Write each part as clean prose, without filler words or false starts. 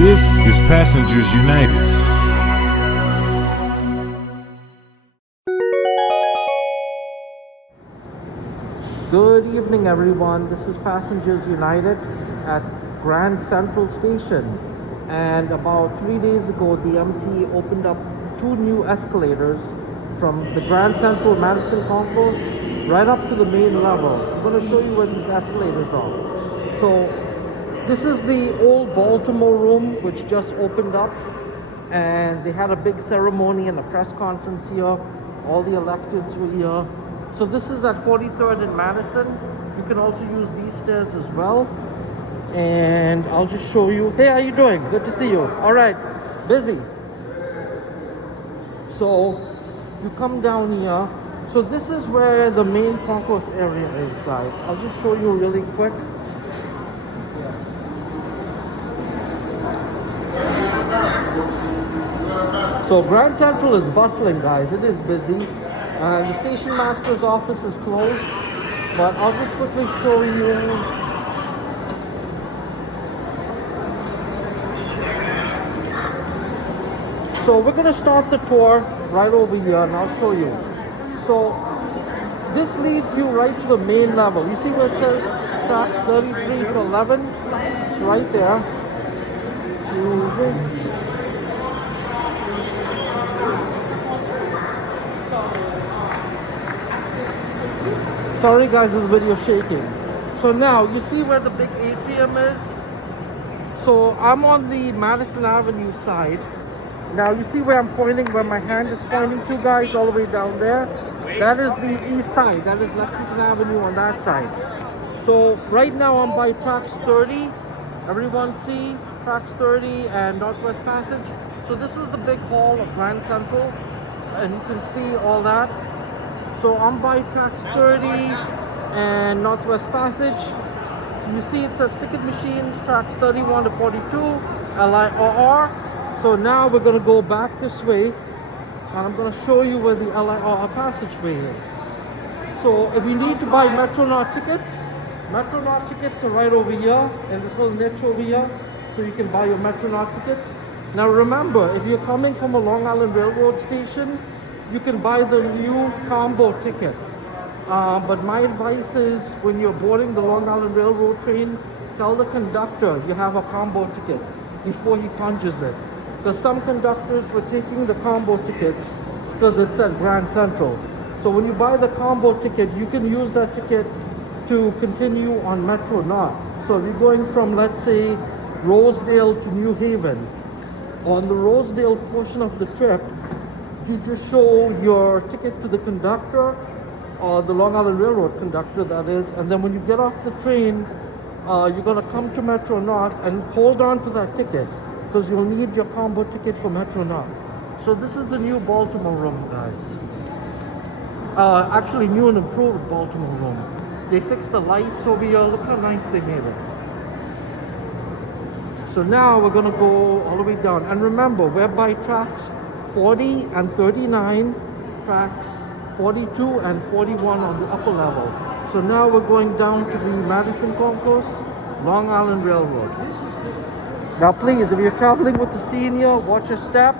This is Passengers United. Good evening, everyone. This is Passengers United at Grand Central Station. And about 3 days ago, the MP opened up 2 new escalators from the Grand Central Madison concourse right up to the main level. I'm going to show you where these escalators are. So this is the old Baltimore room, which just opened up. And they had a big ceremony and a press conference here. All the electeds were here. So this is at 43rd and Madison. You can also use these stairs as well. And I'll just show you. Hey, how you doing? Good to see you. All right, busy. So you come down here. So this is where the main concourse area is, guys. I'll just show you really quick. So Grand Central is bustling, guys. It is busy. The station master's office is closed, but I'll just quickly show you. So we're gonna start the tour right over here, and I'll show you. So this leads you right to the main level. You see where it says tracks 33 to 11? It's right there. Sorry guys, the video shaking. So now you see where the big atrium is. So I'm on the Madison Avenue side. Now you see where I'm pointing, where my hand is pointing to, guys, all the way down there. That is the east side. That is Lexington Avenue on that side. So right now I'm by tracks 30. Everyone see tracks 30 and Northwest Passage. So this is the big hall of Grand Central, and you can see all that. So I'm by tracks 30 and Northwest Passage. So you see it says ticket machines, tracks 31 to 42, LIRR. So now we're going to go back this way, and I'm going to show you where the LIRR passageway is. So if you need to buy Metronaut tickets are right over here in this little niche over here. So you can buy your Metronaut tickets. Now remember, if you're coming from a Long Island Railroad station, you can buy the new combo ticket. But my advice is when you're boarding the Long Island Railroad train, tell the conductor you have a combo ticket before he punches it. Because some conductors were taking the combo tickets because it said Grand Central. So when you buy the combo ticket, you can use that ticket to continue on Metro North. So if you're going from, let's say, Rosedale to New Haven, on the Rosedale portion of the trip, you just show your ticket to the conductor, or the Long Island Railroad conductor, that is, and then when you get off the train, you're going to come to Metro North and hold on to that ticket, because you'll need your combo ticket for Metro North. So this is the new Baltimore room, guys. Actually, new and improved Baltimore room. They fixed the lights over here. Look how nice they made it. So now we're going to go all the way down. And remember, we're by tracks 40 and 39, tracks 42 and 41 on the upper level. So now we're going down to the Madison Concourse, Long Island Railroad. Now please, if you're traveling with the senior, watch your step.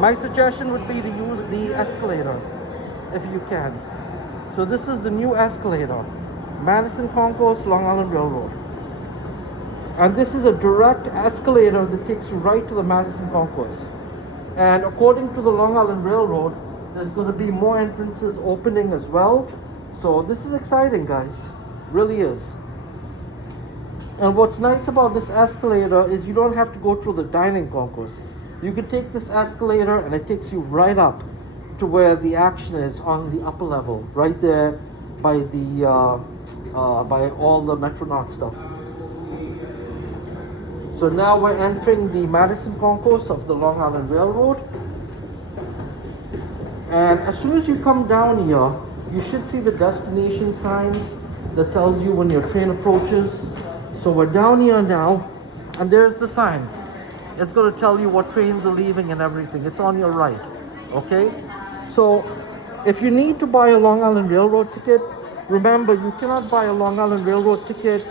My suggestion would be to use the escalator, if you can. So this is the new escalator, Madison Concourse, Long Island Railroad. And this is a direct escalator that takes you right to the Madison Concourse. And according to the Long Island Railroad, there's going to be more entrances opening as well. So this is exciting, guys. Really is. And what's nice about this escalator is you don't have to go through the dining concourse. You can take this escalator and it takes you right up to where the action is on the upper level, right there by the by all the Metronaut stuff. So now we're entering the Madison Concourse of the Long Island Railroad. And as soon as you come down here, you should see the destination signs that tells you when your train approaches. So we're down here now, and there's the signs. It's going to tell you what trains are leaving and everything. It's on your right, okay? So if you need to buy a Long Island Railroad ticket, remember you cannot buy a Long Island Railroad ticket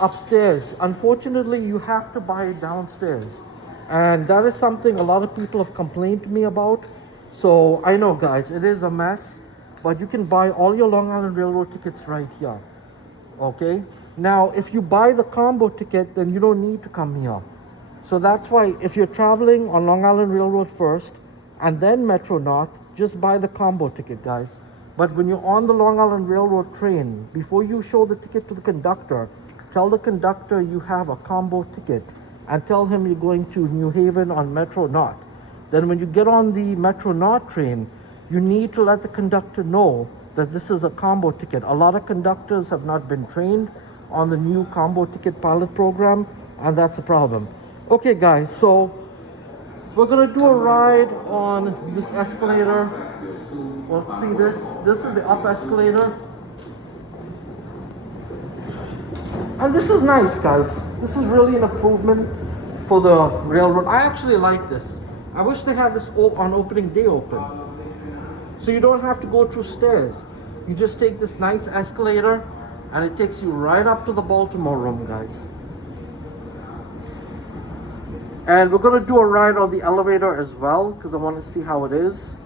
upstairs. Unfortunately, you have to buy it downstairs. And that is something a lot of people have complained to me about. So I know, guys, it is a mess, but you can buy all your Long Island Railroad tickets right here. Okay? Now, if you buy the combo ticket, then you don't need to come here. So that's why if you're traveling on Long Island Railroad first and then Metro North, just buy the combo ticket, guys. But when you're on the Long Island Railroad train, before you show the ticket to the conductor, tell the conductor you have a combo ticket and tell him you're going to New Haven on Metro North. Then when you get on the Metro North train, you need to let the conductor know that this is a combo ticket. A lot of conductors have not been trained on the new combo ticket pilot program, and that's a problem. Okay, guys, so we're gonna do a ride on this escalator. Well, see this? This is the up escalator. And this is nice, guys. This is really an improvement for the railroad. I actually like this. I wish they had this on opening day open. So you don't have to go through stairs. You just take this nice escalator and it takes you right up to the Baltimore room, guys. And we're gonna do a ride on the elevator as well because I want to see how it is.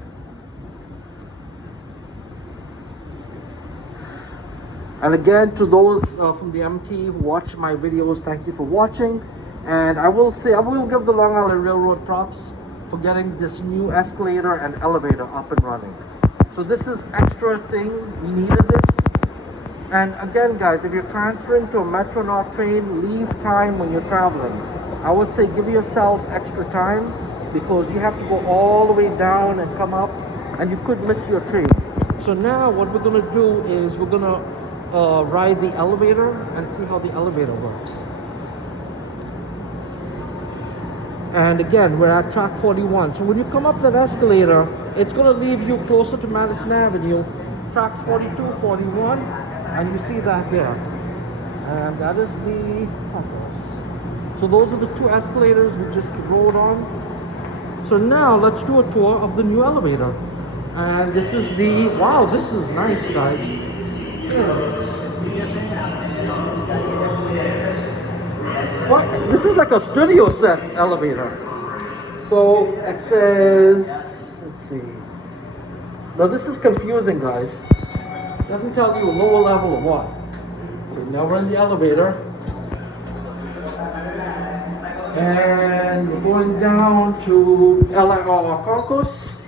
And again, to those from the MT who watch my videos, thank you for watching. And I will give the Long Island Railroad props for getting this new escalator and elevator up and running. So this is extra thing, we needed this. And again, guys, if you're transferring to a Metro North train, leave time when you're traveling. I would say give yourself extra time because you have to go all the way down and come up and you could miss your train. So now what we're gonna do is we're gonna ride the elevator and see how the elevator works. And again, we're at track 41. So when you come up that escalator, it's gonna leave you closer to Madison Avenue, tracks 42, 41, and you see that there. And that is the concourse. So those are the two escalators we just rode on. So now let's do a tour of the new elevator. And this is the, wow, this is nice, guys. Yes. What? This is like a studio set elevator. So it says, let's see. Now this is confusing, guys. It doesn't tell you lower level or what. Okay, now we're in the elevator. And we're going down to LIRR concourse.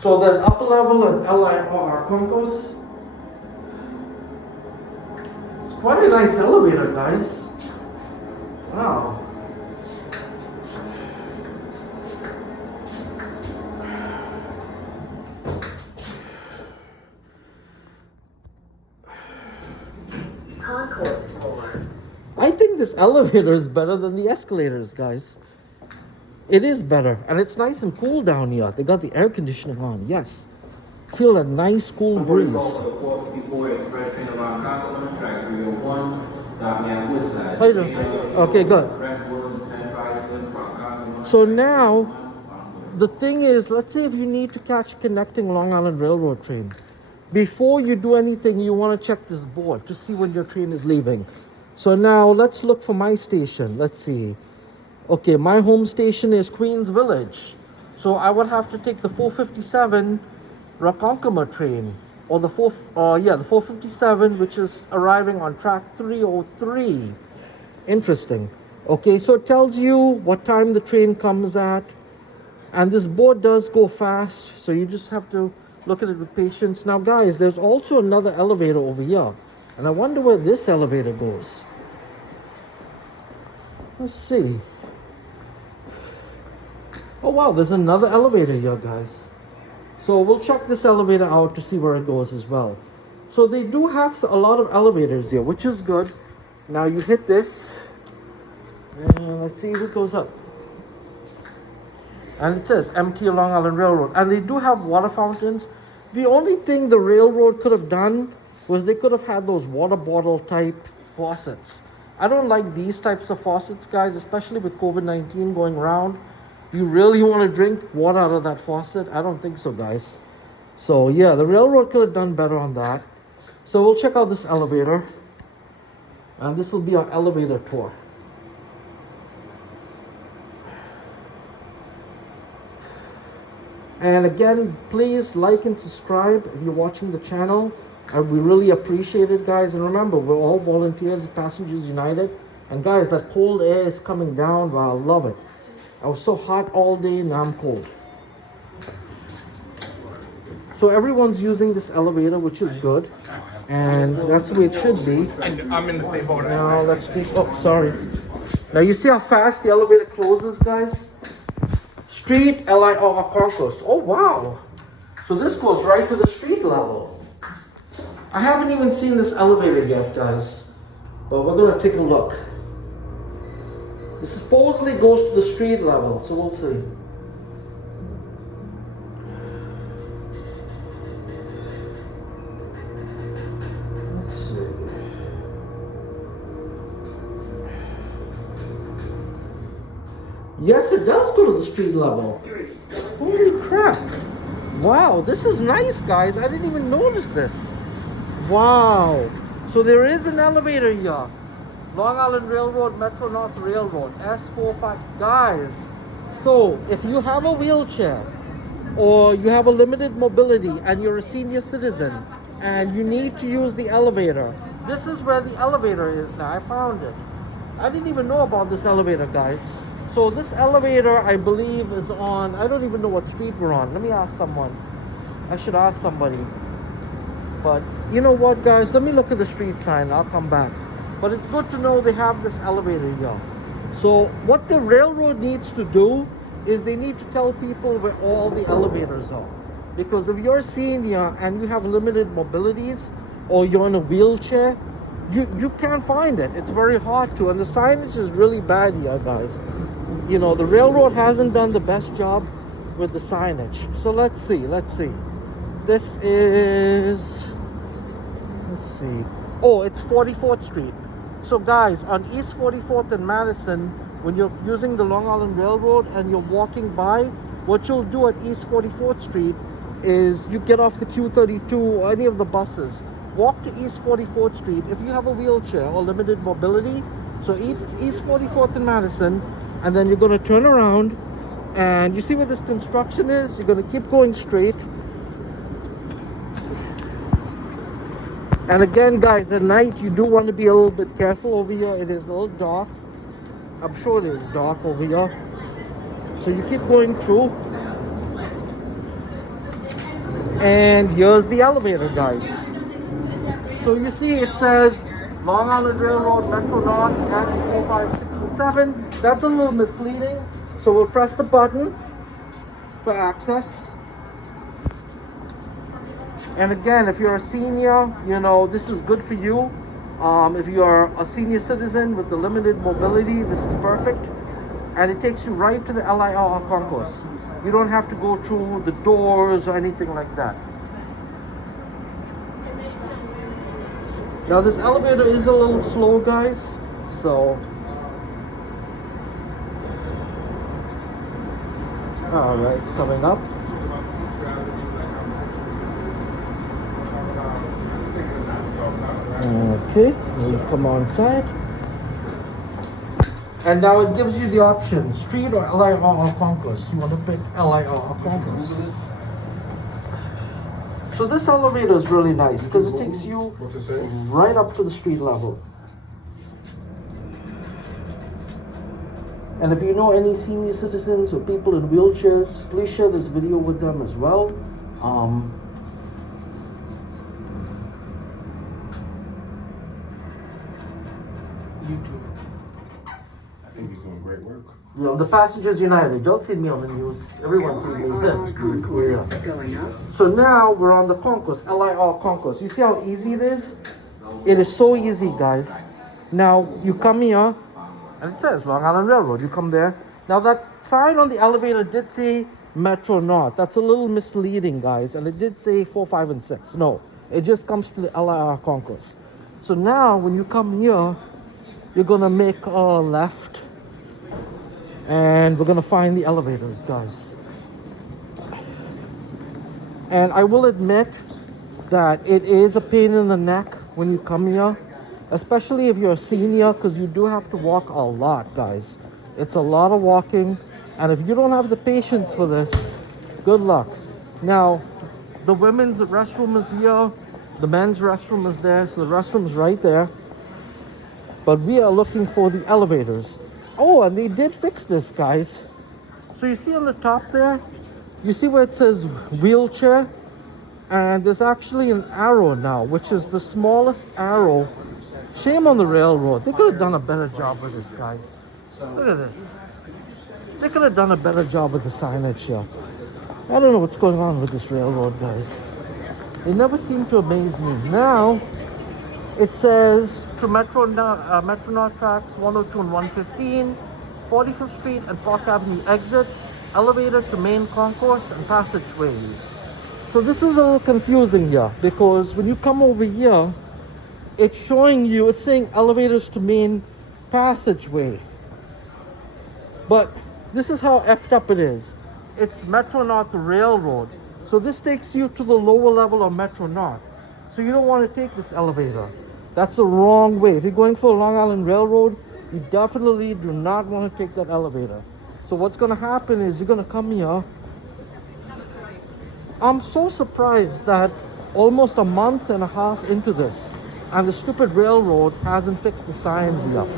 So there's upper level and LIRR concourse. It's quite a nice elevator, guys. Wow. I think this elevator is better than the escalators, guys. It is better, and it's nice and cool down here. They got the air conditioning on, yes. Feel a nice cool breeze. How you doing? Okay, good. So now, the thing is, let's say if you need to catch a connecting Long Island Railroad train, before you do anything, you want to check this board to see when your train is leaving. So now, let's look for my station. Let's see. Okay, my home station is Queens Village. So I would have to take the 457 Ronkonkoma train. Or the 457, which is arriving on track 303. Interesting. Okay, so it tells you what time the train comes at. And this board does go fast, so you just have to look at it with patience. Now, guys, there's also another elevator over here. And I wonder where this elevator goes. Let's see. Oh, wow, there's another elevator here, guys. So we'll check this elevator out to see where it goes as well. So they do have a lot of elevators here, which is good. Now you hit this. And let's see if it goes up. And it says MT Long Island Railroad. And they do have water fountains. The only thing the railroad could have done was they could have had those water bottle type faucets. I don't like these types of faucets, guys, especially with COVID-19 going around. You really want to drink water out of that faucet? I don't think so, guys. So yeah, the railroad could have done better on that. So we'll check out this elevator. And this will be our elevator tour. And again, please like and subscribe if you're watching the channel. We really appreciate it, guys. And remember, we're all volunteers at Passengers United. And guys, that cold air is coming down. Wow, I love it. I was so hot all day, now I'm cold. So everyone's using this elevator, which is good. And that's the way it should be. I'm in the same boat. Now let's keep, oh, sorry. Now you see how fast the elevator closes, guys? Street, LIR concourse. Oh, wow. So this goes right to the street level. I haven't even seen this elevator yet, guys. But we're gonna take a look. This supposedly goes to the street level, so we'll see. Yes, it does go to the street level. Holy crap. Wow, this is nice, guys. I didn't even notice this. Wow. So there is an elevator here. Long Island Railroad, Metro North Railroad, S45. Guys, so if you have a wheelchair or you have a limited mobility and you're a senior citizen and you need to use the elevator, this is where the elevator is now. I found it. I didn't even know about this elevator, guys. So this elevator, I believe, is on, I don't even know what street we're on. Let me ask someone. I should ask somebody. But you know what, guys? Let me look at the street sign. I'll come back. But it's good to know they have this elevator here. So what the railroad needs to do is they need to tell people where all the elevators are. Because if you're a senior and you have limited mobilities or you're in a wheelchair, you can't find it. It's very hard to. And the signage is really bad here, guys. You know, the railroad hasn't done the best job with the signage. So let's see. This is, let's see. Oh, it's 44th Street. So guys, on East 44th and Madison, when you're using the Long Island Railroad and you're walking by, what you'll do at East 44th Street is you get off the Q32 or any of the buses. Walk to East 44th Street if you have a wheelchair or limited mobility. So East 44th and Madison, and then you're going to turn around and you see where this construction is? You're going to keep going straight. And again, guys, at night you do want to be a little bit careful over here. It is a little dark. I'm sure it is dark over here. So you keep going through. And here's the elevator, guys. So you see it says Long Island Railroad, Metro North, S4, 5, 6, and 7. That's a little misleading. So we'll press the button for access. And again, if you're a senior, you know, this is good for you. If you're a senior citizen with a limited mobility, this is perfect. And it takes you right to the LIR concourse. You don't have to go through the doors or anything like that. Now this elevator is a little slow, guys. So, all right, it's coming up. Okay, we'll come on inside. And now it gives you the option, street or LIR or concourse. You want to pick LIR or concourse. So this elevator is really nice because it takes you right up to the street level. And if you know any senior citizens or people in wheelchairs, please share this video with them as well. YouTube. I think he's doing great work. You know, the Passengers United. Don't see me on the news. Everyone sees me. Yeah. So now we're on the concourse, LIR concourse. You see how easy it is? It is so easy, guys. Now you come here, and it says Long Island Railroad. You come there. Now that sign on the elevator did say Metro North. That's a little misleading, guys. And it did say 4, 5, and 6. No, it just comes to the LIR concourse. So now when you come here, you're gonna make a left. And we're gonna find the elevators, guys. And I will admit that it is a pain in the neck when you come here, especially if you're a senior, because you do have to walk a lot, guys. It's a lot of walking, and if you don't have the patience for this, Good luck. Now, the women's restroom is here. The men's restroom is there. So the restroom is right there. But we are looking for the elevators. Oh, and they did fix this, guys. So you see on the top there, you see where it says wheelchair? And there's actually an arrow now, which is the smallest arrow. Shame on the railroad. They could have done a better job with this, guys. Look at this. They could have done a better job with the signage here. I don't know what's going on with this railroad, guys. They never seem to amaze me. Now, it says to Metro-North tracks 102 and 115, 45th Street and Park Avenue exit, elevator to main concourse and passageways. So this is a little confusing here because when you come over here, it's showing you, it's saying elevators to main passageway. But this is how effed up it is. It's Metro-North Railroad. So this takes you to the lower level of Metro-North. So you don't want to take this elevator. That's the wrong way. If you're going for Long Island Railroad, you definitely do not want to take that elevator. So what's going to happen is you're going to come here. I'm so surprised that almost a month and a half into this, and the stupid railroad hasn't fixed the signs yet.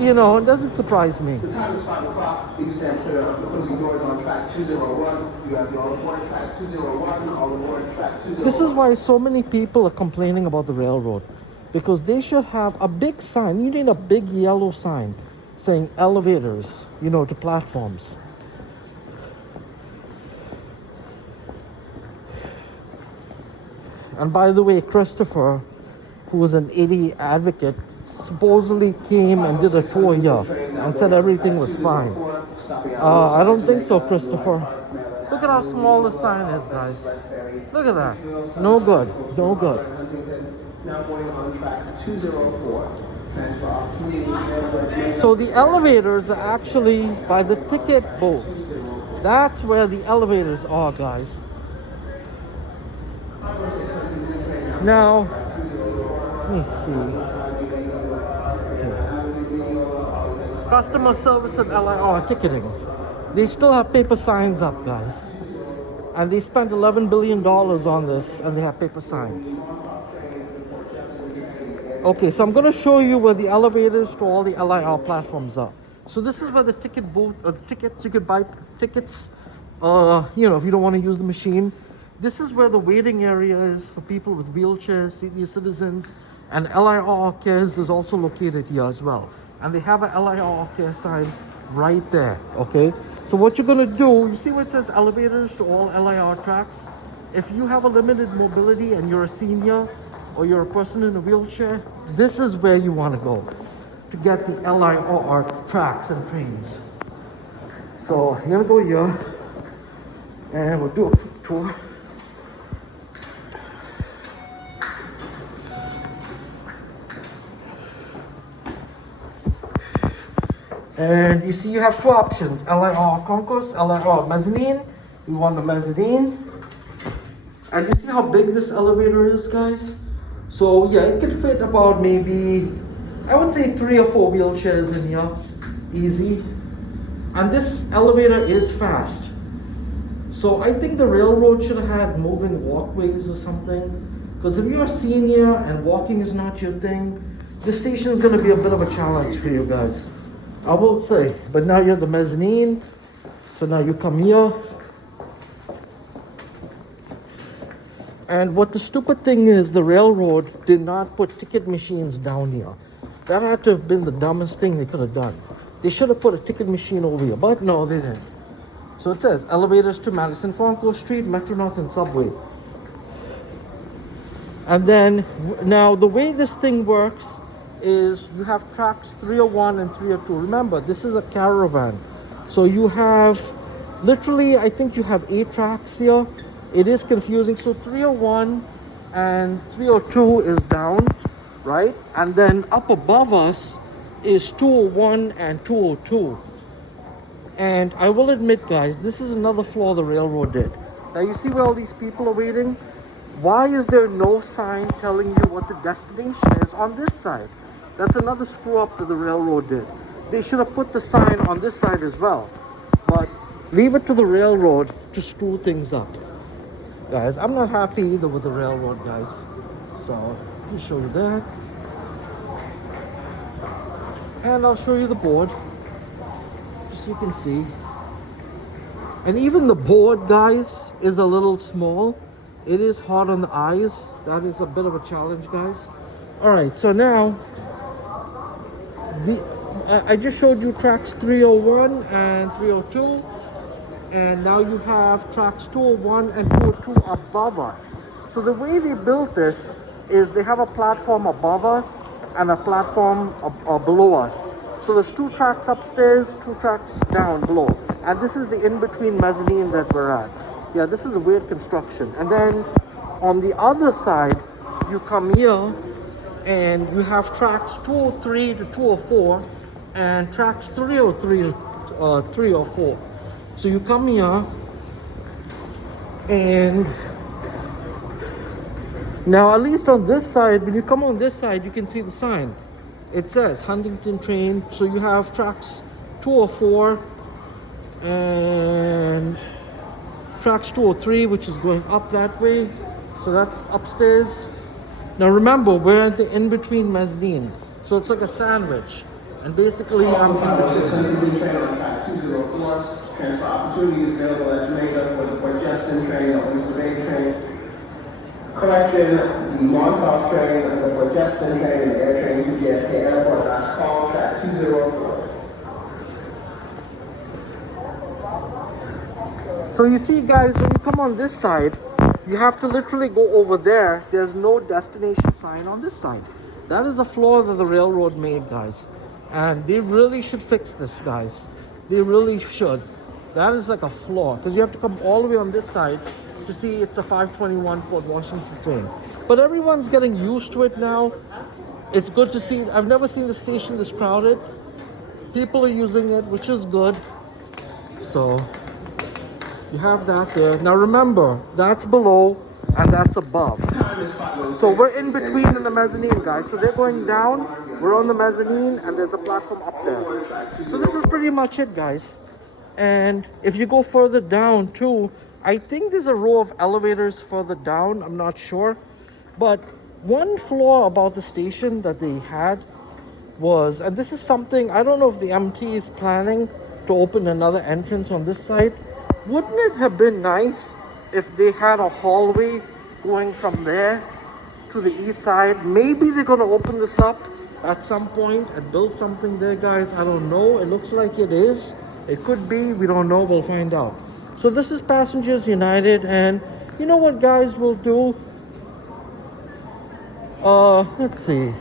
You know, it doesn't surprise me. The time is 5 o'clock. Please stand clear of the closing doors on track 201. You have the all aboard track 201, all aboard track 201. This is why so many people are complaining about the railroad. Because they should have a big sign. You need a big yellow sign saying elevators, you know, to platforms. And by the way, Christopher, who was an ADA advocate, supposedly came and did a tour here and said everything was fine. I don't think so, Christopher. Look at how small the sign is, guys. Look at that. No good. No good. Now going on track 204. So the elevators are actually by the ticket booth. That's where the elevators are, guys. Now, let me see. Okay. Customer service and LIR ticketing. They still have paper signs up, guys. And they spent $11 billion on this, and they have paper signs. Okay, so I'm going to show you where the elevators to all the LIR platforms are. So this is where the ticket booth, or the tickets, you could buy tickets, you know, if you don't want to use the machine. This is where the waiting area is for people with wheelchairs, senior citizens, and LIR Cares is also located here as well. And they have a LIR Care sign right there, okay? So what you're gonna do, you see where it says elevators to all LIR tracks? If you have a limited mobility and you're a senior, or you're a person in a wheelchair, this is where you wanna go to get the LIR tracks and trains. So you're gonna go here, and we'll do a quick tour. And you see you have two options, LIR Concourse, LIR Mezzanine. We want the mezzanine. And you see how big this elevator is, guys? So yeah, it could fit about maybe, I would say 3 or 4 wheelchairs in here, easy. And this elevator is fast. So I think the railroad should have had moving walkways or something. Because if you're a senior and walking is not your thing, this station is going to be a bit of a challenge for you guys. I will say, but now you're the mezzanine, so now you come here. And what the stupid thing is, the railroad did not put ticket machines down here. That had to have been the dumbest thing they could have done. They should have put a ticket machine over here, but no, they didn't. So it says, elevators to Madison Concourse Street, Metro-North and Subway. And then, now the way this thing works is you have tracks 301 and 302. Remember, this is a caravan. So you have, literally, I think you have 8 tracks here. It is confusing. So 301 and 302 is down, right? And then up above us is 201 and 202. And I will admit, guys, this is another flaw the railroad did. Now you see where all these people are waiting? Why is there no sign telling you what the destination is on this side? That's another screw up that the railroad did. They should have put the sign on this side as well. But leave it to the railroad to screw things up. Guys, I'm not happy either with the railroad, guys. So, let me show you that. And I'll show you the board, just so you can see. And even the board, guys, is a little small. It is hard on the eyes. That is a bit of a challenge, guys. All right, so now, I just showed you tracks 301 and 302. And now you have tracks 201 and 202 above us. So the way they built this is they have a platform above us and a platform below us. So there's 2 tracks upstairs, 2 tracks down below. And this is the in-between mezzanine that we're at. Yeah, this is a weird construction. And then on the other side, you come here and you have tracks 203 to 204 and tracks 303 to 304. So you come here, and now at least on this side, when you come on this side, you can see the sign. It says Huntington train. So you have tracks 204 and tracks 203, which is going up that way. So that's upstairs. Now remember, we're at the in-between mezzanine. So it's like a sandwich. And basically, I'm in between. Transfer opportunities available at Jamaica for the Port Jefferson train, the Oyster Bay train. Correction, the Montauk train, the Port Jefferson train, and the air train to JFK Airport. That's call track 204. So you see, guys, when you come on this side, you have to literally go over there. There's no destination sign on this side. That is a flaw that the railroad made, guys. And they really should fix this, guys. They really should. That is like a flaw, because you have to come all the way on this side to see it's a 521 Port Washington train. But everyone's getting used to it now. It's good to see. I've never seen the station this crowded. People are using it, which is good. So you have that there. Now remember, that's below and that's above. So we're in between in the mezzanine, guys. So they're going down, we're on the mezzanine, and there's a platform up there. So this is pretty much it, guys. And if you go further down too, I think there's a row of elevators further down. I'm not sure. But one flaw about the station that they had was, and this is something, I don't know if the MT is planning to open another entrance on this side. Wouldn't it have been nice if they had a hallway going from there to the east side? Maybe they're going to open this up at some point and build something there, guys. I don't know. It looks like it is. It could be. We don't know. We'll find out. So this is Passengers United. And you know what, guys, we'll do? Let's see.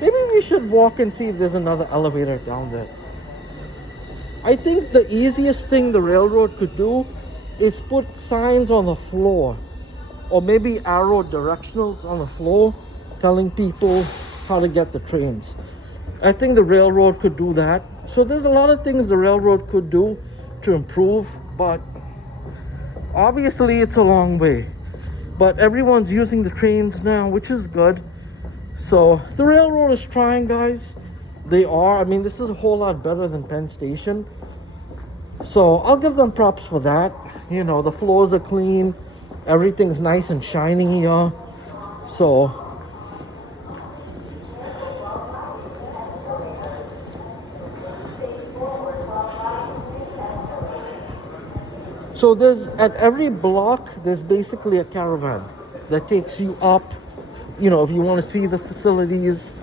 Maybe we should walk and see if there's another elevator down there. I think the easiest thing the railroad could do is put signs on the floor, or maybe arrow directionals on the floor telling people how to get the trains. I think the railroad could do that. So there's a lot of things the railroad could do to improve, but obviously it's a long way. But everyone's using the trains now, which is good. So the railroad is trying, guys. They are. I mean, this is a whole lot better than Penn Station. So I'll give them props for that. You know, the floors are clean. Everything's nice and shiny here. So there's, at every block, there's basically a caravan that takes you up, you know, if you want to see the facilities.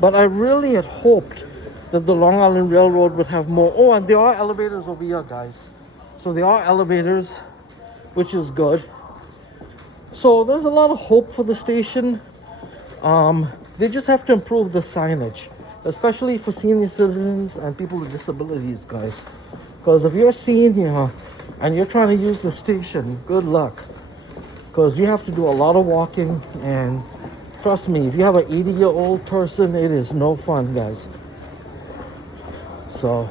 But I really had hoped that the Long Island Railroad would have more. Oh, and there are elevators over here, guys. So there are elevators, which is good. So there's a lot of hope for the station. They just have to improve the signage, especially for senior citizens and people with disabilities, guys. Because if you're a senior and you're trying to use the station, good luck. Because you have to do a lot of walking, and trust me, if you have an 80-year-old person, it is no fun, guys. So,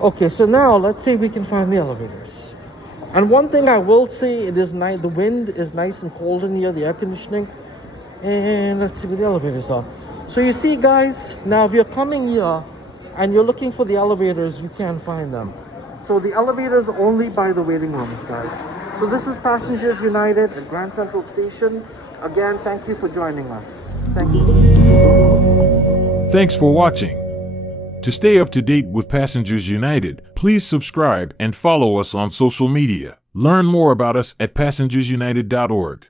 okay, so now let's see if we can find the elevators. And one thing I will say, it is nice. The wind is nice and cold in here, the air conditioning. And let's see where the elevators are. So you see, guys, now if you're coming here and you're looking for the elevators, you can't find them. So the elevators only by the waiting rooms, guys. So this is Passengers United at Grand Central Station. Again, thank you for joining us. Thank you. Thanks for watching. To stay up to date with Passengers United, please subscribe and follow us on social media. Learn more about us at passengersunited.org.